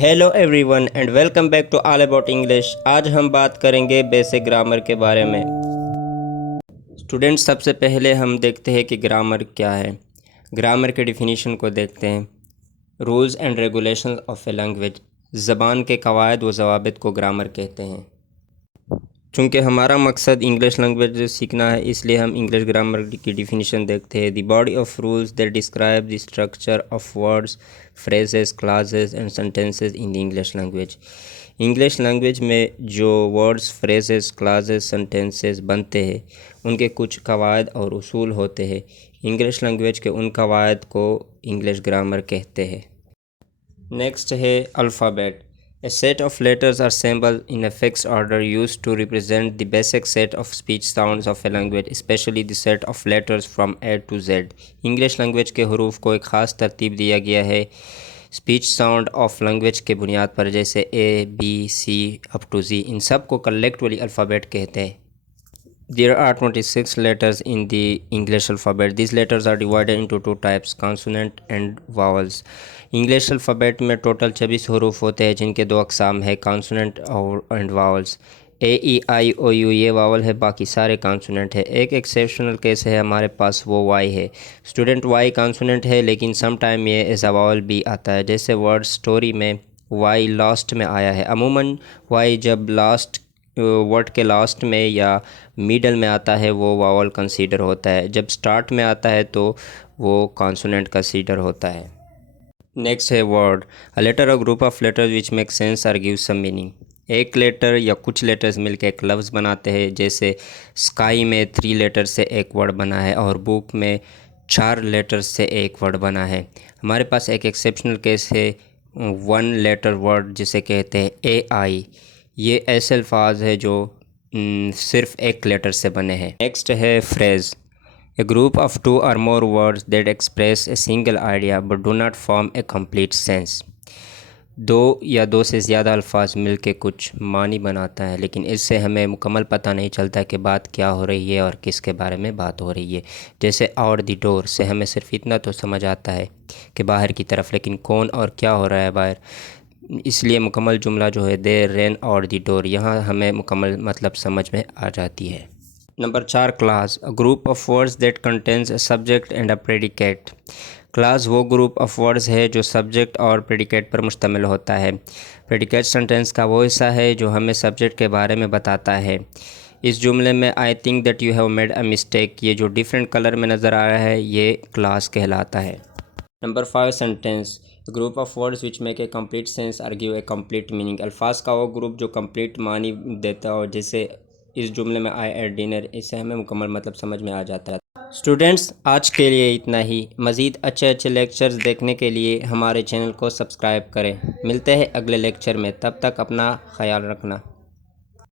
Hello everyone and welcome back to all about English. آج ہم بات کریں گے بیسک گرامر کے بارے میں۔ اسٹوڈنٹس، سب سے پہلے ہم دیکھتے ہیں کہ گرامر کیا ہے۔ گرامر کے ڈیفینیشن کو دیکھتے ہیں۔ Rules and regulation of a language, زبان کے قواعد و ضوابط کو گرامر کہتے ہیں۔ چونکہ ہمارا مقصد انگلش لینگویج سیکھنا ہے، اس لیے ہم انگلش گرامر کی ڈیفینیشن دیکھتے ہیں۔ The body of rules that describe the structure of words, phrases, clauses and sentences in the English language۔ English language میں جو ورڈز، phrases, clauses, sentences بنتے ہیں ان کے کچھ قواعد اور اصول ہوتے ہیں۔ انگلش لینگویج کے ان قواعد کو انگلش گرامر کہتے ہیں۔ نیکسٹ ہے alphabet. A set of letters or symbols in a fixed order used to represent the basic set of speech sounds of a language, especially the set of letters from A to Z۔ English language کے حروف کو ایک خاص ترتیب دیا گیا ہے speech sound of language کے بنیاد پر، جیسے A, B, C up to Z۔ ان سب کو کلیکٹولی الفابیٹ کہتے ہیں۔ There are 26 letters in the English alphabet. These letters are divided into two types, consonant and vowels۔ English alphabet میں total 26 حروف ہوتے ہیں جن کے دو اقسام ہیں، کانسوننٹ اور vowels. A E I O you یہ واول ہے، باقی سارے کانسوننٹ ہے۔ ایک ایکسیپشنل کیس ہے ہمارے پاس، وہ وائی ہے۔ اسٹوڈنٹ، وائی کانسوننٹ ہے لیکن سم ٹائم یہ ایز اے واول بھی آتا ہے، جیسے ورڈ اسٹوری میں وائی لاسٹ میں آیا ہے۔ عموماً وائی جب لاسٹ ورڈ کے لاسٹ میں یا میڈل میں آتا ہے وہ واول کنسیڈر ہوتا ہے، جب سٹارٹ میں آتا ہے تو وہ کانسوننٹ کنسیڈر ہوتا ہے۔ نیکسٹ ہے word. A letter or group of letters which make sense or give some meaning۔ ایک لیٹر یا کچھ لیٹرز مل کے ایک لفظ بناتے ہیں، جیسے اسکائی میں 3 لیٹر سے ایک ورڈ بنا ہے اور بک میں 4 لیٹر سے ایک ورڈ بنا ہے۔ ہمارے پاس ایک ایکسیپشنل کیس ہے 1 لیٹر ورڈ جسے کہتے ہیں اے آئی۔ یہ ایسے الفاظ ہے جو صرف ایک لیٹر سے بنے ہیں۔ نیکسٹ ہے freeze. A group of 2 or more words that express a single idea but do not form a complete sense۔ 2 یا 2 سے زیادہ الفاظ مل کے کچھ معنی بناتا ہے لیکن اس سے ہمیں مکمل پتہ نہیں چلتا کہ بات کیا ہو رہی ہے اور کس کے بارے میں بات ہو رہی ہے۔ جیسے آؤٹ دی ڈور سے ہمیں صرف اتنا تو سمجھ آتا ہے کہ باہر کی طرف، لیکن کون اور کیا ہو رہا ہے باہر، اس لیے مکمل جملہ جو ہے دے رین آؤٹ دی ڈور، یہاں ہمیں مکمل مطلب سمجھ میں آ جاتی ہے۔ Number 4 class. A group of words that contains a subject and a predicate۔ Class وہ گروپ آف ورڈز ہے جو سبجیکٹ اور پریڈیکیٹ پر مشتمل ہوتا ہے۔ پریڈیکیٹ سنٹینس کا وہ حصہ ہے جو ہمیں سبجیکٹ کے بارے میں بتاتا ہے۔ اس جملے میں I think that you have made a mistake، یہ جو ڈیفرنٹ کلر میں نظر آ رہا ہے یہ کلاس کہلاتا ہے۔ Number 5 sentence. A group of words which make a complete sense or give a complete meaning۔ الفاظ کا وہ گروپ جو کمپلیٹ معنی دیتا ہو، جیسے اس جملے میں آئی ایٹ ڈنر، اس سے ہمیں مکمل مطلب سمجھ میں آ جاتا ہے۔ اسٹوڈنٹس، آج کے لیے اتنا ہی۔ مزید اچھے لیکچرز دیکھنے کے لیے ہمارے چینل کو سبسکرائب کریں۔ ملتے ہیں اگلے لیکچر میں، تب تک اپنا خیال رکھنا۔